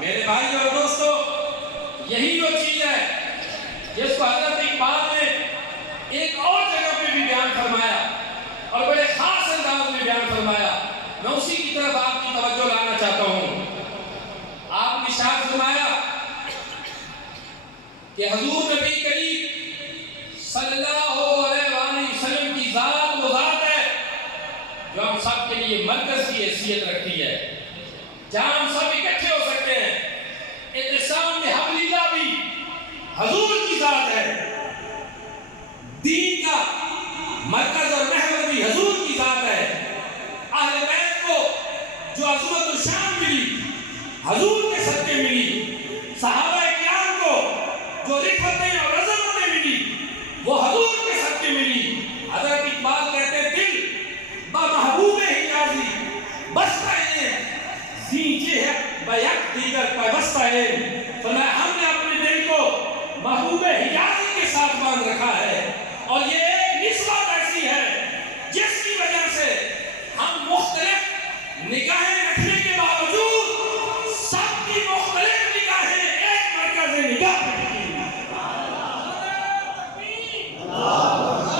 میرے بھائی اور دوستو، یہی وہ چیز ہے جس کو حضرت اقبال نے ایک اور جگہ پہ بھی بیان فرمایا اور بڑے خاص انداز میں بیان فرمایا. میں اسی کی طرف آپ کی توجہ لانا چاہتا ہوں. آپ نے ارشاد فرمایا کہ حضور نبی کریم صلی اللہ علیہ وآلہ وسلم کی ذات وہ ذات ہے جو ہم سب کے لیے مرکز کی حیثیت رکھتی ہے، جہاں ہم سب اکٹھے ہو سکتے ہیں. اعتصام میں حبلیلہ بھی حضور کی ذات ہے، دین کا مرکز اور محور بھی حضور کی ذات ہے. اہل بیت کو جو عظمت و شان ملی حضور کے صدقے ملی، صحابہ کرام کو جو رفتیں اور عظمتیں ملی وہ حضور کے صدقے ملی. حضرت اقبال کہتے ہیں دل با محبوب حجازی بستا ہے زینچے ہے بیک دیگر پیوستہ ہے. فرمایا ہم نے اپنے دل کو محبوب حجازی کے ساتھ باندھ رکھا ہے اور یہ